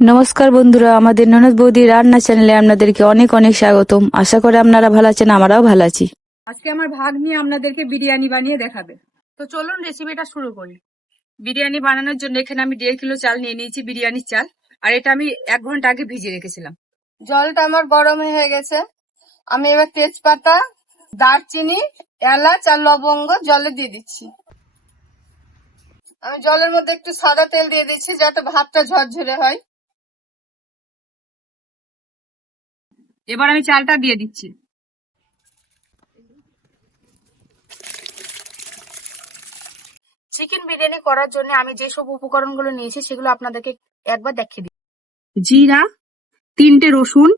নমস্কার বন্ধুরা, আমাদের ননদ বৌদি রান্না চ্যানেলে আপনাদেরকে অনেক অনেক স্বাগতম। আশা করি আপনারা ভালো আছেন, আমরাও ভালো আছি। আজকে আমার ভাগ্নি আপনাদেরকে বিরিয়ানি বানিয়ে দেখাবে। তো চলুন রেসিপিটা শুরু করি। বিরিয়ানি বানানোর জন্য এখানে আমি 1.5 কিলো চাল নিয়ে নিয়েছি, বিরিয়ানির চাল। আর এটা আমি 1 ঘন্টা আগে ভিজিয়ে রেখেছিলাম। জলটা আমার গরম হয়ে গেছে। আমি এবার তেজপাতা, দারচিনি, এলাচ আর লবঙ্গ জলে দিয়ে দিচ্ছি। আমি জলের মধ্যে একটু সাদা তেল দিয়ে দিচ্ছি যাতে ভাতটা ঝরঝরে হয়। এবার আমি চালটা দিয়ে দিচ্ছি। চিকেন বিরিয়ানি করার জন্য আমি যেসব উপকরণগুলো নিয়েছি সেগুলো আপনাদেরকে একবার দেখিয়ে দিই। জিরা, 3টে রসুন,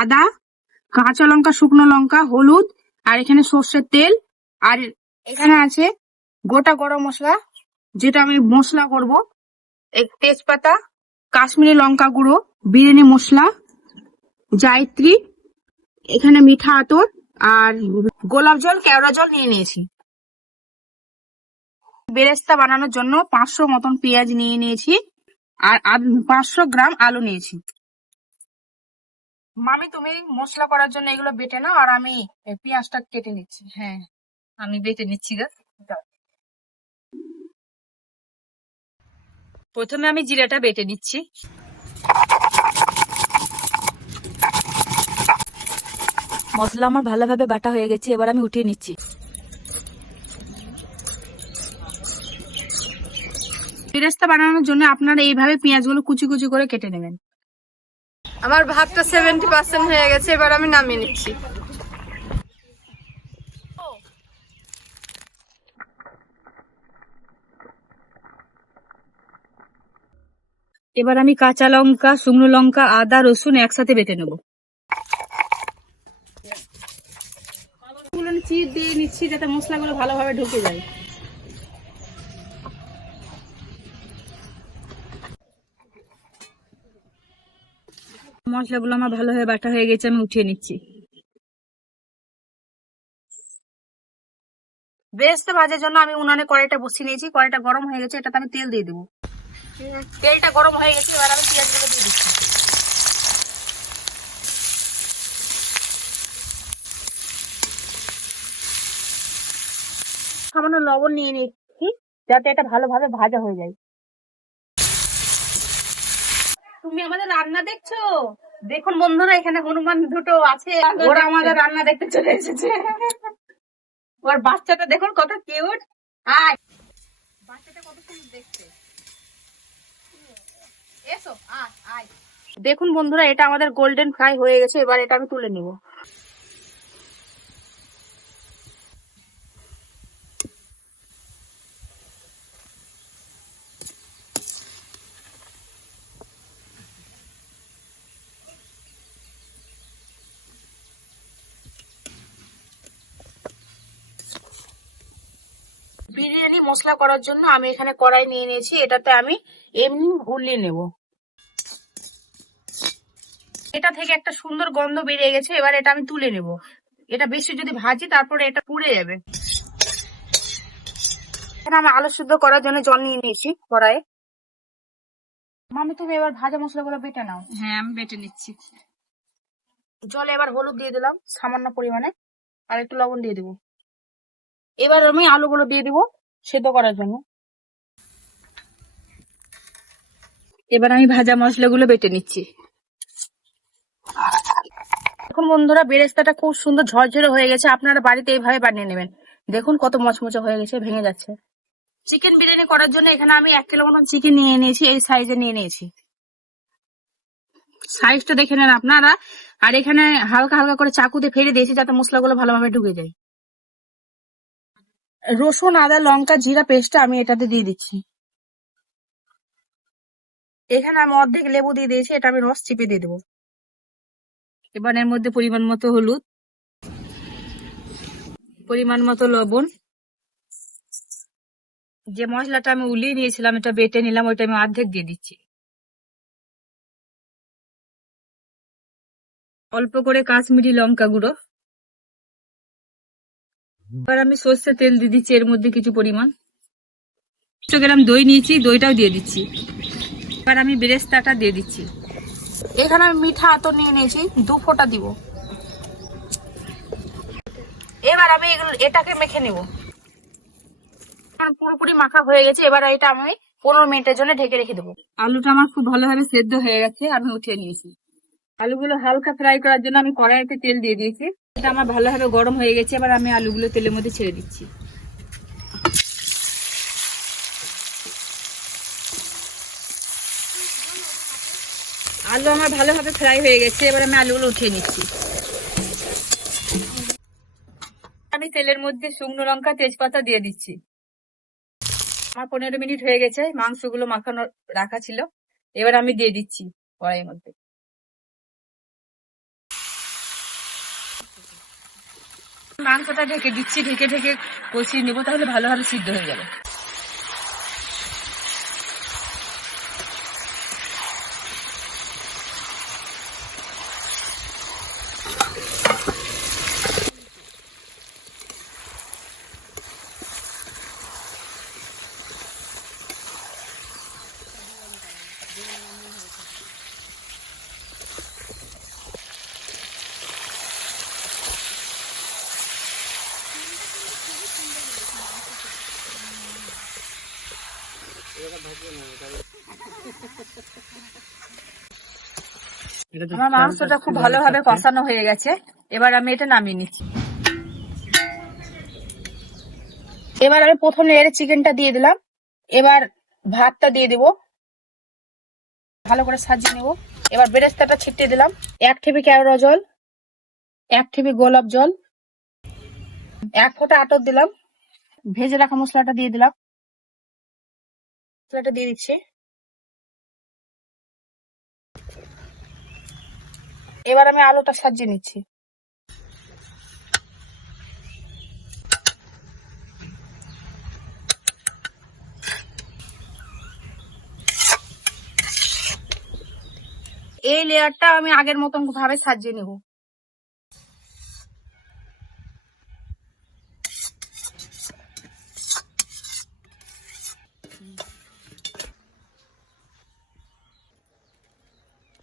আদা, কাঁচা লঙ্কা, শুকনো লঙ্কা, হলুদ, আর এখানে সর্ষের তেল, আর এখানে আছে গোটা গরম মশলা, যেটা আমি মশলা করব, তেজপাতা, কাশ্মীরি লঙ্কা গুঁড়ো, বিরিয়ানি মশলা, জায়ত্রী, এখানে মিঠা আতর, আর গোলাপ জল, কেওড়া জল নিয়ে নিয়েছি। বেরেস্তা বানানোর জন্য 500 মতন পেঁয়াজ নিয়ে নিয়েছি, আর 500 গ্রাম আলু নিয়েছি। মামি, তুমি মশলা করার জন্য এগুলো বেটে নাও, আর আমি পেঁয়াজটা কেটে নিচ্ছি। হ্যাঁ, আমি বেটে নিচ্ছি গা। প্রথমে আমি জিরাটা বেটে নিচ্ছি। মশলা আমার ভালোভাবে বাটা হয়ে গেছে, এবার আমি উঠিয়ে নিচ্ছি। বেরেস্তা বানানোর জন্য আপনারা এইভাবে পেঁয়াজগুলো কুচি কুচি করে কেটে নেবেন। আমার ভাতটা 70% হয়ে গেছে, এবার আমি নামিয়ে নিচ্ছি। এবার আমি কাঁচা লঙ্কা, শুকনো লঙ্কা, আদা, রসুন একসাথে বেটে নেব। চিড় দিয়ে নিচ্ছি যাতে মশলাগুলো ভালোভাবে ঢুকে যায়। মশলাগুলো আমার ভালোভাবে বাটা হয়ে গেছে, আমি উঠিয়ে নিচ্ছি। বেরেস্তা ভাজার জন্য আমি উনানে কড়াইটা বসিয়ে নিয়েছি। কড়াইটা গরম হয়ে গেছে, এটাতে আমি তেল দিয়ে দেবো। তেলটা গরম হয়ে গেছে, এবার আমি পেঁয়াজগুলো দিয়ে দিচ্ছি। সামান্য লবণ নিয়ে নিচ্ছি যাতে এটা ভালোভাবে ভাজা হয়ে যায়। তুমি আমাদের রান্না দেখছো? দেখুন বন্ধুরা, এখানে হনুমান দুটো আছে, ওরা আমাদের রান্না দেখতে চলে এসেছে। ওর বাচ্চাটা দেখুন কত কিউট। আয়, বাচ্চাটা কত সুন্দর দেখতে। এসো, আয় আয়। দেখুন বন্ধুরা, এটা আমাদের গোল্ডেন ফ্রাই হয়ে গেছে। এবার এটা আমি তুলে নিব। বিরিয়ানি মশলা করার জন্য আমি এখানে কড়াই নিয়ে নিয়েছি, এটাতে আমি এমনি গুলিয়ে নেব। এটা থেকে একটা সুন্দর গন্ধ বেরিয়ে গেছে, এবার এটা আমি তুলে নেব। এটা বেশি যদি ভাজি তারপরে এটা পুড়ে যাবে। এখানে আমি আলু সিদ্ধ করার জন্য জল নিয়ে নিয়েছি কড়াইয়ে। মামি, তুমি এবার ভাজা মশলাগুলো বেটে নাও। হ্যাঁ, আমি বেটে নিচ্ছি। জলে এবার হলুদ দিয়ে দিলাম সামান্য পরিমাণে, আর একটু লবণ দিয়ে দিব। এবার আমি আলুগুলো দিয়ে দিব সেদ্ধ করার জন্য। এবার আমি ভাজা মশলাগুলো বেটে নিচ্ছি। এখন বন্ধুরা, বেরেস্তাটা খুব সুন্দর ঝরঝরে হয়ে গেছে। আপনারা বাড়িতে এইভাবে বানিয়ে নেবেন। দেখুন কত মচমচে হয়ে গেছে, ভেঙে যাচ্ছে। চিকেন বিরিয়ানি করার জন্য এখানে আমি 1 কিলো মতন চিকেন নিয়ে নিয়েছি, এই সাইজে নিয়ে নিয়েছি। সাইজটা দেখে নেন আপনারা। আর এখানে হালকা হালকা করে চাকুতে ফেলে দিয়েছি যাতে মশলাগুলো ভালোভাবে ঢুকে যায়। রসুন, আদা, লঙ্কা, জিরা পেস্টটা আমি এটাতে দিয়ে দিচ্ছি। এখানে আমি অর্ধেক লেবু দিয়ে দিয়েছি, এটা আমি রস চিপে দিয়ে দেবো। এবার এর মধ্যে পরিমাণ মতো হলুদ, পরিমাণ মতো লবণ, যে মশলাটা আমি উলিয়ে নিয়েছিলাম, এটা বেটে নিলাম, ওইটা আমি অর্ধেক দিয়ে দিচ্ছি। অল্প করে কাশ্মীরি লঙ্কা গুঁড়ো। এবার আমি সর্ষের তেল দিয়ে দিচ্ছি এর মধ্যে কিছু পরিমাণ। 100 গ্রাম দই নিয়েছি, দইটাও দিয়ে দিচ্ছি। এবার আমি বেরেস্তাটা দিয়ে দিচ্ছি। এখানে আমি মিঠা আতর নিয়ে নিয়েছি, 2 ফোঁটা দিব। এবার আমি এটাকে মেখে নেব। পুরোপুরি মাখা হয়ে গেছে। এবার এটা আমি 15 মিনিটের জন্য ঢেকে রেখে দেবো। আলুটা আমার খুব ভালোভাবে সেদ্ধ হয়ে গেছে, আমি উঠিয়ে নিয়েছি। আলুগুলো হালকা ফ্রাই করার জন্য আমি কড়াইতে তেল দিয়ে দিয়েছি। এটা আমার ভালোভাবে গরম হয়ে গেছে। এবার আমি আলুগুলো তেলের মধ্যে ছেড়ে দিচ্ছি। আলু আমার ভালোভাবে ফ্রাই হয়ে গেছে। এবার আমি আলুগুলো উঠিয়ে নিচ্ছি। আমি তেলের মধ্যে শুকনো লঙ্কা, তেজপাতা দিয়ে দিচ্ছি। আমার 15 মিনিট হয়ে গেছে, মাংসগুলো মাখানো রাখা ছিল। এবার আমি দিয়ে দিচ্ছি কড়াইয়ের মধ্যে। মাংসটা ঢেকে দিচ্ছি, ঢেকে ঢেকে কষিয়ে নেবো, তাহলে ভালোভাবে সিদ্ধ হয়ে যাবে। আমার মাংসটা খুব ভালোভাবে কষানো হয়ে গেছে। এবার আমি এটা নামিয়ে নিচ্ছি। এবার আমি প্রথমে এর চিকেনটা দিয়ে দিলাম। এবার ভাতটা দিয়ে দিব, ভালো করে সাজিয়ে নেব। এবার বেরেস্তাটা ছিটিয়ে দিলাম। 1 টিপি কেওড়া জল, 1 টিপি গোলাপ জল, 1 ফোঁটা আতর দিলাম। ভেজে রাখা মশলাটা দিয়ে দিলাম। মশলাটা দিয়ে দিচ্ছি। এবার আমি আলুটা সাজিয়ে নিচ্ছি। এই লেয়ারটা আমি আগের মতন ভাবে সাজিয়ে নেব।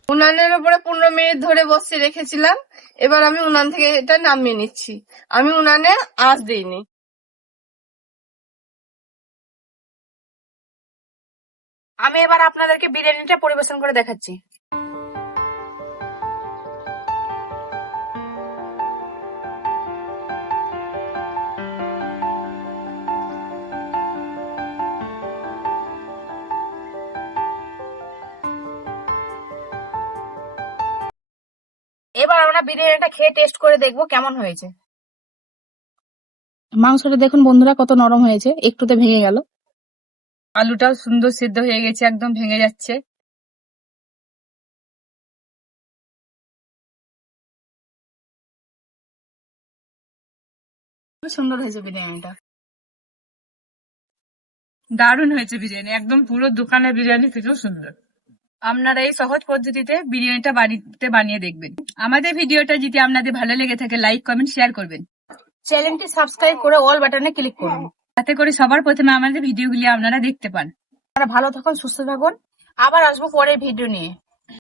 উনানের উপরে 15 মিনিট ধরে বসিয়ে রেখেছিলাম। এবার আমি উনান থেকে এটা নামিয়ে নিচ্ছি। আমি উনানে আঁচ দিইনি। আমি এবার আপনাদেরকে বিরিয়ানিটা পরিবেশন করে দেখাচ্ছি। এবার আমরা বিরিয়ানিটা খেয়ে টেস্ট করে দেখবো কেমন হয়েছে। মাংসটা দেখুন বন্ধুরা কত নরম হয়েছে, একটুতে ভেঙে গেল। আলুটাও সুন্দর সিদ্ধ হয়ে গেছে, একদম ভেঙে যাচ্ছে। খুব সুন্দর হয়েছে বিরিয়ানিটা, দারুণ হয়েছে বিরিয়ানি, একদম পুরো দোকানের বিরিয়ানি থেকেও সুন্দর। আপনারা এই সহজ পদ্ধতিতে বিরিয়ানিটা বাড়িতে বানিয়ে দেখবেন। আমাদের ভিডিওটা যদি আপনাদের ভালো লেগে থাকে লাইক, কমেন্ট, শেয়ার করবেন। চ্যানেলটি সাবস্ক্রাইব করে অল বাটনে ক্লিক করুন, যাতে করে সবার প্রথমে আমাদের ভিডিওগুলি আপনারা দেখতে পান। আপনারা ভালো থাকুন, সুস্থ থাকুন। আবার আসবো পরের ভিডিও নিয়ে।